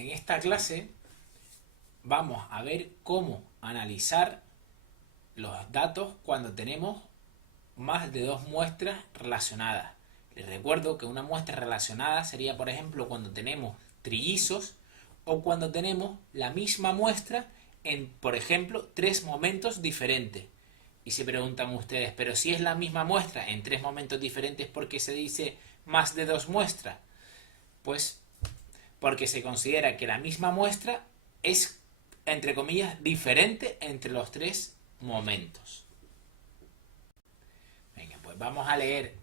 En esta clase vamos a ver cómo analizar los datos cuando tenemos más de dos muestras relacionadas. Les recuerdo que una muestra relacionada sería, por ejemplo, cuando tenemos trillizos o cuando tenemos la misma muestra en, por ejemplo, tres momentos diferentes. Y se preguntan ustedes, pero si es la misma muestra en tres momentos diferentes, ¿por qué se dice más de dos muestras? Pues porque se considera que la misma muestra es, entre comillas, diferente entre los tres momentos. Venga, pues vamos a leer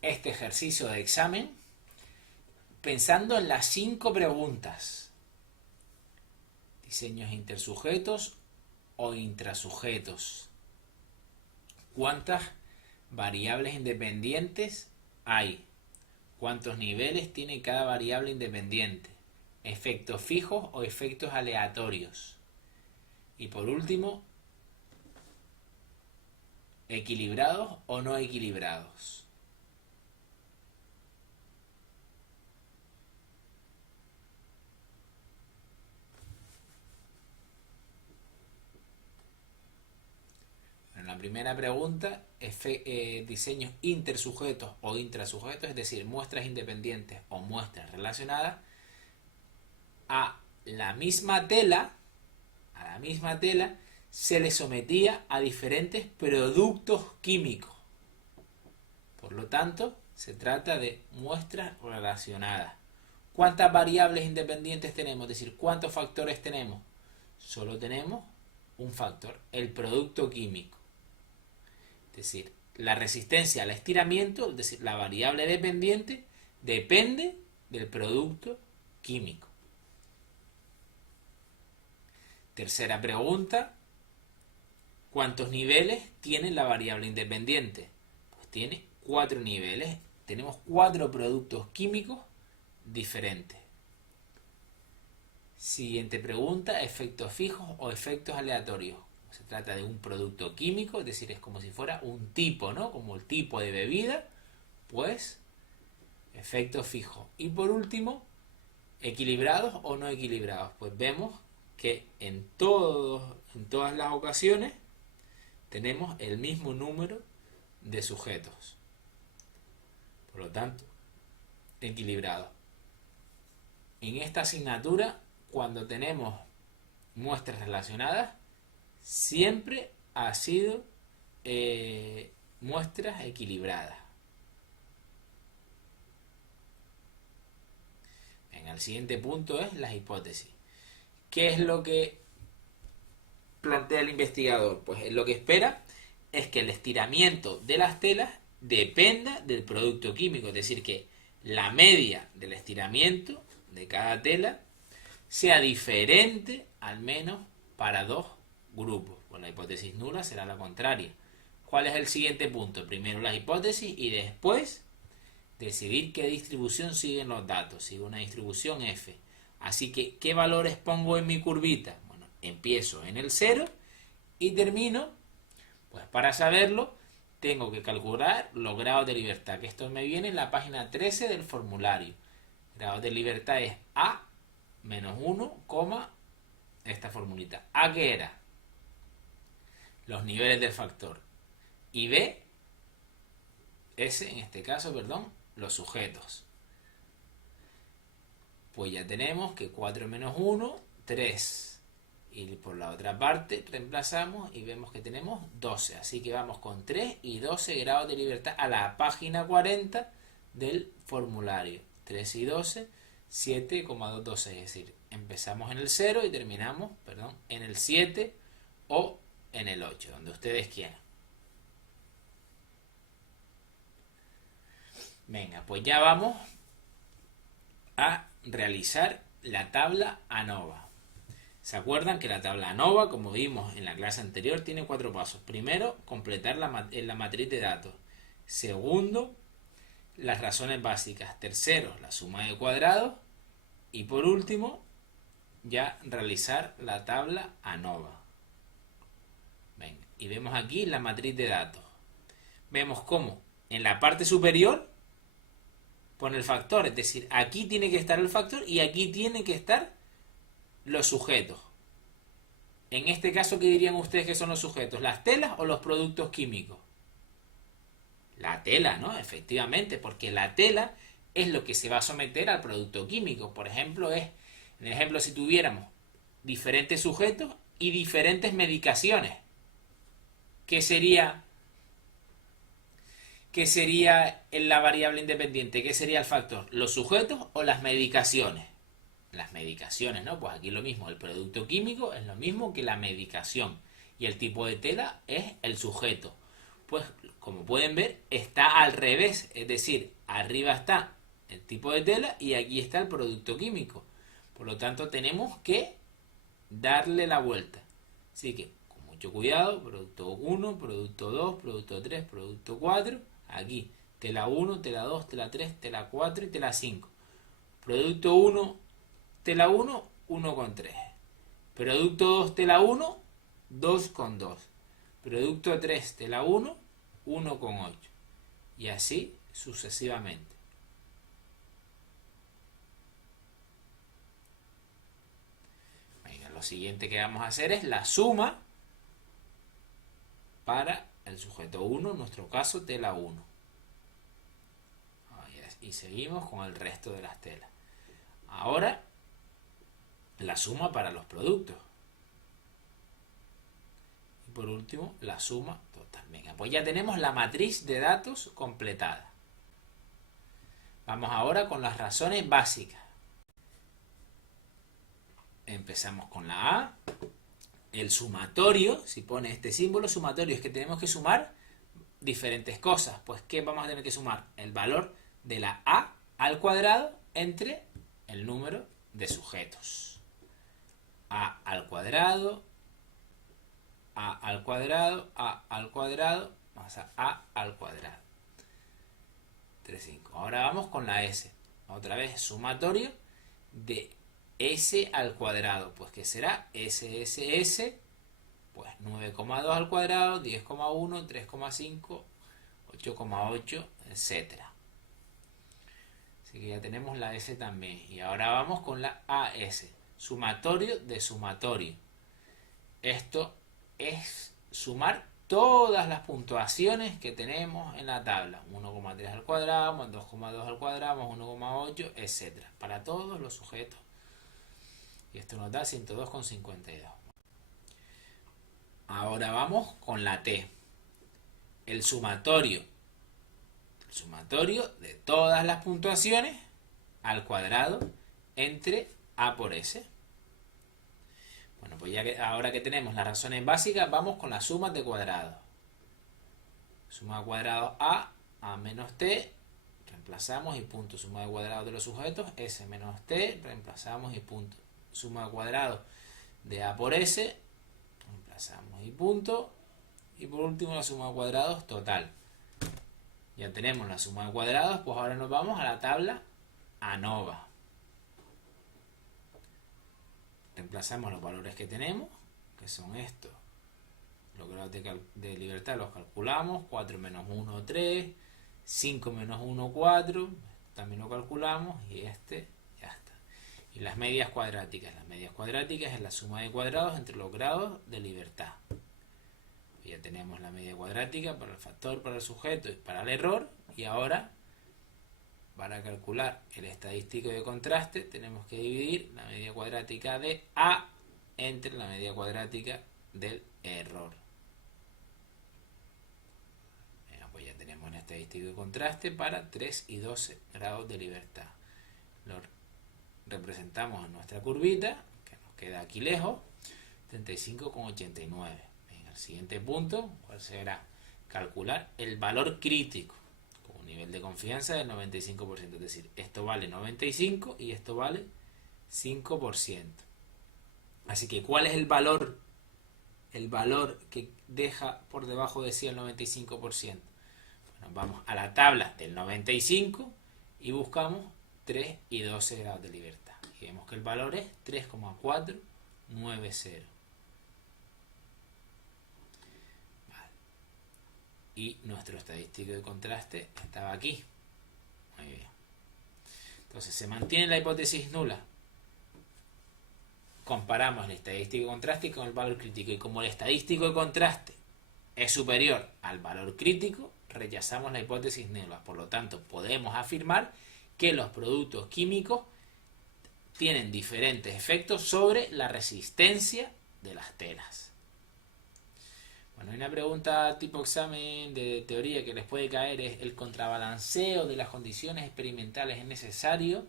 este ejercicio de examen pensando en las 5 preguntas. Diseños intersujetos o intrasujetos. ¿Cuántas variables independientes hay? ¿Cuántos niveles tiene cada variable independiente? ¿Efectos fijos o efectos aleatorios? Y por último, ¿equilibrados o no equilibrados? En la primera pregunta, diseños intersujetos o intrasujetos, es decir, muestras independientes o muestras relacionadas, a la misma tela se le sometía a diferentes productos químicos. Por lo tanto, se trata de muestras relacionadas. ¿Cuántas variables independientes tenemos? Es decir, ¿cuántos factores tenemos? Solo tenemos un factor, el producto químico. Es decir, la resistencia al estiramiento, es decir, la variable dependiente, depende del producto químico. Tercera pregunta, ¿cuántos niveles tiene la variable independiente? Pues tiene 4 niveles, tenemos 4 productos químicos diferentes. Siguiente pregunta, efectos fijos o efectos aleatorios. Se trata de un producto químico, es decir, es como si fuera un tipo, ¿no? Como el tipo de bebida, pues efectos fijos. Y por último, equilibrados o no equilibrados. Pues vemos que en todas las ocasiones tenemos el mismo número de sujetos. Por lo tanto, equilibrados. En esta asignatura, cuando tenemos muestras relacionadas, siempre ha sido muestras equilibradas. En el siguiente punto es las hipótesis. ¿Qué es lo que plantea el investigador? Pues lo que espera es que el estiramiento de las telas dependa del producto químico, es decir, que la media del estiramiento de cada tela sea diferente al menos para dos grupos. Pues la hipótesis nula será la contraria. ¿Cuál es el siguiente punto? Primero las hipótesis y después decidir qué distribución siguen los datos. Sigue una distribución F. Así que, ¿qué valores pongo en mi curvita? Bueno, empiezo en el 0 y termino, pues para saberlo, tengo que calcular los grados de libertad, que esto me viene en la página 13 del formulario. Grados de libertad es A menos 1, esta formulita. A, ¿qué era? Los niveles del factor. Y B, S, en este caso, perdón, los sujetos. Pues ya tenemos que 4 menos 1, 3. Y por la otra parte reemplazamos y vemos que tenemos 12. Así que vamos con 3 y 12 grados de libertad a la página 40 del formulario. 3 y 12, 7,226. Es decir, empezamos en el 0 y terminamos, en el 7 o en el 8, donde ustedes quieran. Venga, pues ya vamos a realizar la tabla ANOVA. ¿Se acuerdan que la tabla ANOVA, como vimos en la clase anterior, tiene 4 pasos? Primero, completar la matriz de datos. Segundo, las razones básicas. Tercero, la suma de cuadrados. Y por último, ya realizar la tabla ANOVA. Venga, y vemos aquí la matriz de datos. Vemos cómo en la parte superior pone el factor. Es decir, aquí tiene que estar el factor y aquí tiene que estar los sujetos. En este caso, ¿qué dirían ustedes que son los sujetos? ¿Las telas o los productos químicos? La tela, ¿no? Efectivamente, porque la tela es lo que se va a someter al producto químico. Por ejemplo, en el ejemplo, si tuviéramos diferentes sujetos y diferentes medicaciones, ¿qué sería en la variable independiente? ¿Qué sería el factor? ¿Los sujetos o las medicaciones? Las medicaciones, ¿no? Pues aquí lo mismo, el producto químico es lo mismo que la medicación y el tipo de tela es el sujeto. Pues como pueden ver está al revés, es decir, arriba está el tipo de tela y aquí está el producto químico. Por lo tanto tenemos que darle la vuelta. Así que con mucho cuidado, producto 1, producto 2, producto 3, producto 4, aquí tela 1, tela 2, tela 3, tela 4 y tela 5. Producto 1, tela 1, 1,3. Producto 2, tela 1, 2,2. Producto 3, tela 1, 1,8. Y así sucesivamente. Venga, lo siguiente que vamos a hacer es la suma para el sujeto 1, en nuestro caso tela 1. Y seguimos con el resto de las telas. Ahora la suma para los productos. Y por último, la suma total. Venga, pues ya tenemos la matriz de datos completada. Vamos ahora con las razones básicas. Empezamos con la A. El sumatorio, si pone este símbolo sumatorio, es que tenemos que sumar diferentes cosas. Pues, ¿qué vamos a tener que sumar? El valor de la A al cuadrado entre el número de sujetos. A al cuadrado, A al cuadrado, A al cuadrado, más A al cuadrado. 3, 5. Ahora vamos con la S. Otra vez sumatorio de S al cuadrado. Pues que será S, pues 9,2 al cuadrado, 10,1, 3,5, 8,8, etcétera. Así que ya tenemos la S también. Y ahora vamos con la AS. Sumatorio de sumatorio. Esto es sumar todas las puntuaciones que tenemos en la tabla. 1,3 al cuadrado, más 2,2 al cuadrado, más 1,8, etc. Para todos los sujetos. Y esto nos da 102,52. Ahora vamos con la T. El sumatorio de todas las puntuaciones al cuadrado entre A por S. Bueno, pues ahora que tenemos las razones básicas, vamos con las sumas de cuadrados. Suma de cuadrados A menos T, reemplazamos y punto. Suma de cuadrados de los sujetos, S menos T, reemplazamos y punto. Suma de cuadrados de A por S, reemplazamos y punto. Y por último la suma de cuadrados total. Ya tenemos la suma de cuadrados, pues ahora nos vamos a la tabla ANOVA. Reemplazamos los valores que tenemos, que son estos. Los grados de libertad los calculamos. 4 menos 1, 3. 5 menos 1, 4. También lo calculamos. Y este ya está. Y las medias cuadráticas. Las medias cuadráticas es la suma de cuadrados entre los grados de libertad. Ya tenemos la media cuadrática para el factor, para el sujeto y para el error. Y ahora, para calcular el estadístico de contraste, tenemos que dividir la media cuadrática de A entre la media cuadrática del error. Bueno, pues ya tenemos el estadístico de contraste para 3 y 12 grados de libertad. Lo representamos en nuestra curvita, que nos queda aquí lejos, 35,89. El siguiente punto, ¿cuál será? Calcular el valor crítico con un nivel de confianza del 95%. Es decir, esto vale 95 y esto vale 5%. Así que, ¿cuál es el valor? El valor que deja por debajo de sí el 95%. Bueno, vamos a la tabla del 95 y buscamos 3 y 12 grados de libertad. Y vemos que el valor es 3,490. Y nuestro estadístico de contraste estaba aquí. Muy bien. Entonces se mantiene la hipótesis nula. Comparamos el estadístico de contraste con el valor crítico. Y como el estadístico de contraste es superior al valor crítico, rechazamos la hipótesis nula. Por lo tanto, podemos afirmar que los productos químicos tienen diferentes efectos sobre la resistencia de las telas. Bueno, hay una pregunta tipo examen de teoría que les puede caer: es el contrabalanceo de las condiciones experimentales. ¿Es necesario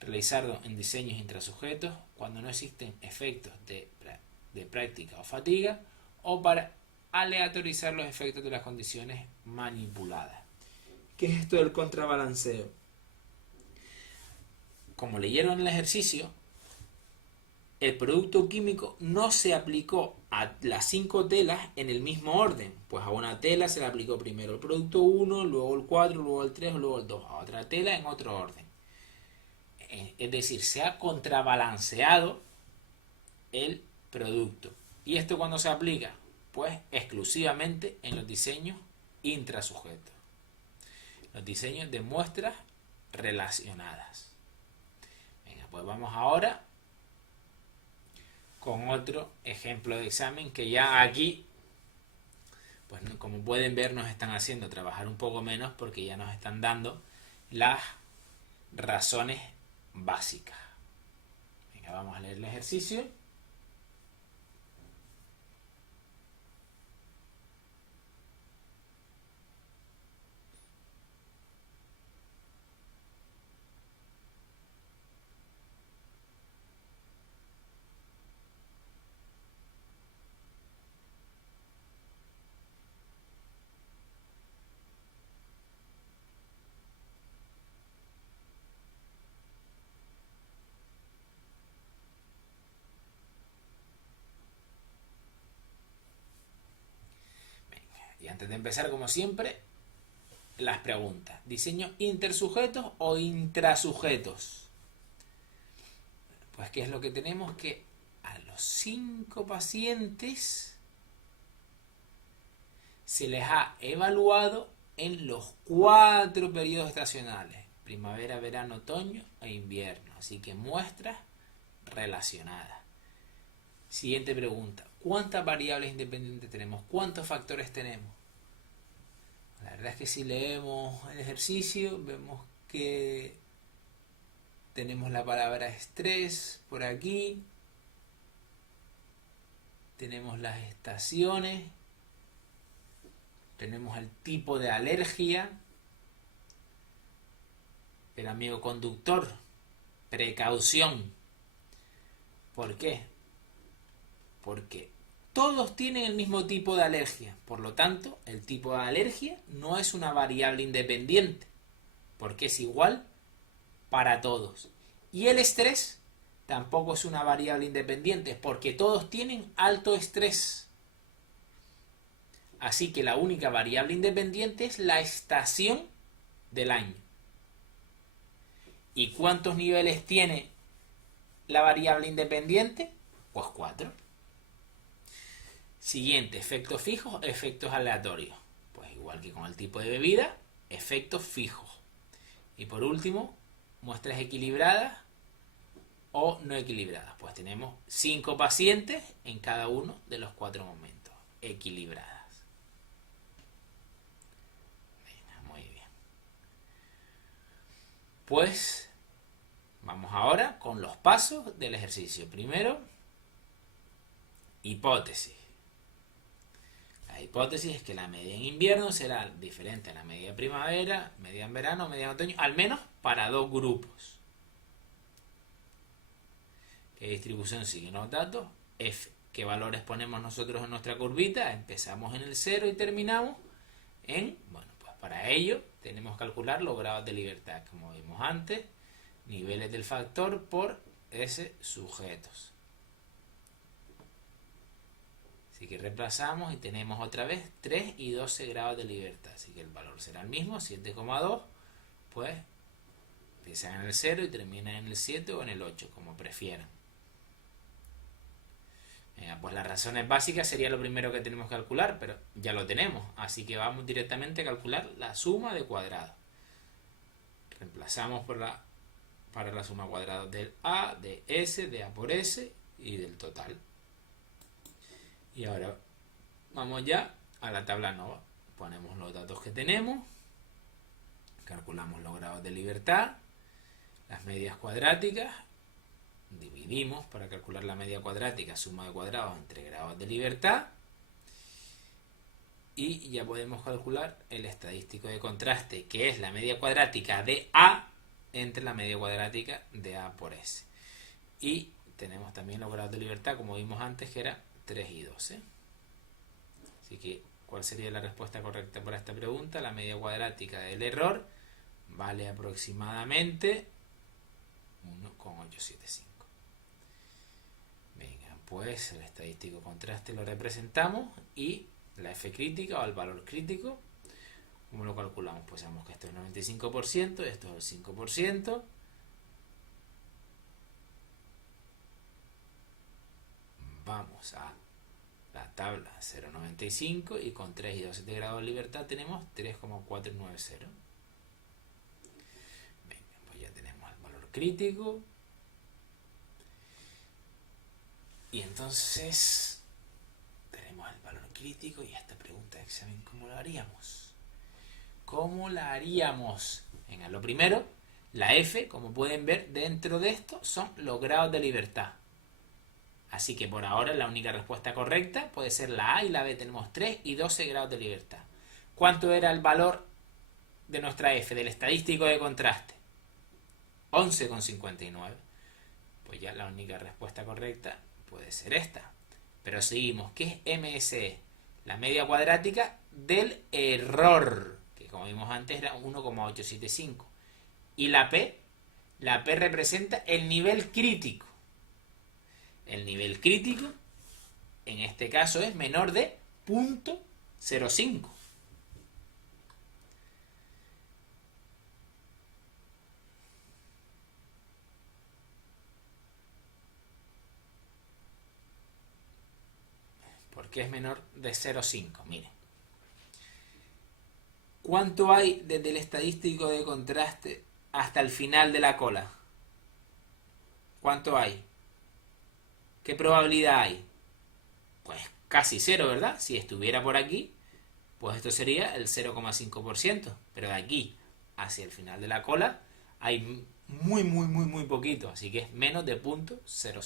realizarlo en diseños intrasujetos cuando no existen efectos de práctica o fatiga, o para aleatorizar los efectos de las condiciones manipuladas? ¿Qué es esto del contrabalanceo? Como leyeron en el ejercicio, el producto químico no se aplicó a las 5 telas en el mismo orden. Pues a una tela se le aplicó primero el producto 1, luego el 4, luego el 3, luego el 2. A otra tela en otro orden. Es decir, se ha contrabalanceado el producto. ¿Y esto cuándo se aplica? Pues exclusivamente en los diseños intrasujetos. Los diseños de muestras relacionadas. Venga, pues vamos ahora con otro ejemplo de examen que ya aquí, pues como pueden ver, nos están haciendo trabajar un poco menos porque ya nos están dando las razones básicas. Venga, vamos a leer el ejercicio. Y antes de empezar, como siempre, las preguntas. ¿Diseño intersujetos o intrasujetos? Pues ¿qué es lo que tenemos? Que a los 5 pacientes se les ha evaluado en los 4 periodos estacionales: primavera, verano, otoño e invierno. Así que muestras relacionadas. Siguiente pregunta: ¿cuántas variables independientes tenemos? ¿Cuántos factores tenemos? La verdad es que si leemos el ejercicio vemos que tenemos la palabra estrés por aquí, tenemos las estaciones, tenemos el tipo de alergia, el amigo conductor, precaución. ¿Por qué? Porque todos tienen el mismo tipo de alergia. Por lo tanto, el tipo de alergia no es una variable independiente, porque es igual para todos. Y el estrés tampoco es una variable independiente, porque todos tienen alto estrés. Así que la única variable independiente es la estación del año. ¿Y cuántos niveles tiene la variable independiente? Pues 4. Siguiente: efectos fijos, efectos aleatorios. Pues igual que con el tipo de bebida, efectos fijos. Y por último, muestras equilibradas o no equilibradas. Pues tenemos 5 pacientes en cada uno de los 4 momentos. Equilibradas. Venga, muy bien. Pues vamos ahora con los pasos del ejercicio. Primero, hipótesis. La hipótesis es que la media en invierno será diferente a la media en primavera, media en verano, media en otoño, al menos para 2 grupos. ¿Qué distribución siguen los datos? F. ¿Qué valores ponemos nosotros en nuestra curvita? Empezamos en el 0 y terminamos en... Bueno, pues para ello tenemos que calcular los grados de libertad, como vimos antes, niveles del factor por S sujetos. Así que reemplazamos y tenemos otra vez 3 y 12 grados de libertad. Así que el valor será el mismo, 7,2. Pues empiezan en el 0 y terminan en el 7 o en el 8, como prefieran. Venga, pues las razones básicas sería lo primero que tenemos que calcular, pero ya lo tenemos. Así que vamos directamente a calcular la suma de cuadrados. Reemplazamos por la para la suma cuadrada del A, de S, de A por S y del total. Y ahora vamos ya a la tabla nova. Ponemos los datos que tenemos, calculamos los grados de libertad, las medias cuadráticas, dividimos para calcular la media cuadrática, suma de cuadrados entre grados de libertad, y ya podemos calcular el estadístico de contraste, que es la media cuadrática de A entre la media cuadrática de A por S. Y tenemos también los grados de libertad, como vimos antes, que era 3 y 12. Así que, ¿cuál sería la respuesta correcta para esta pregunta? La media cuadrática del error vale aproximadamente 1,875. Venga, pues el estadístico contraste lo representamos y la F crítica o el valor crítico, ¿cómo lo calculamos? Pues sabemos que esto es el 95%, esto es el 5%. Vamos a la tabla 0,95 y con 3 y 12 de grado de libertad tenemos 3,490. Venga, pues ya tenemos el valor crítico. Y entonces tenemos el valor crítico y esta pregunta de examen, ¿cómo la haríamos? ¿Cómo la haríamos? Venga, lo primero, la F, como pueden ver, dentro de esto son los grados de libertad. Así que por ahora la única respuesta correcta puede ser la A y la B. Tenemos 3 y 12 grados de libertad. ¿Cuánto era el valor de nuestra F, del estadístico de contraste? 11,59. Pues ya la única respuesta correcta puede ser esta. Pero seguimos. ¿Qué es MSE? La media cuadrática del error, que como vimos antes era 1,875. Y la P representa el nivel crítico. El nivel crítico, en este caso, es menor de 0,05. ¿Por qué es menor de 0,5? Miren. ¿Cuánto hay desde el estadístico de contraste hasta el final de la cola? ¿Cuánto hay? ¿Qué probabilidad hay? Pues casi cero, ¿verdad? Si estuviera por aquí, pues esto sería el 0,5%. Pero de aquí hacia el final de la cola hay muy poquito. Así que es menos de 0,05.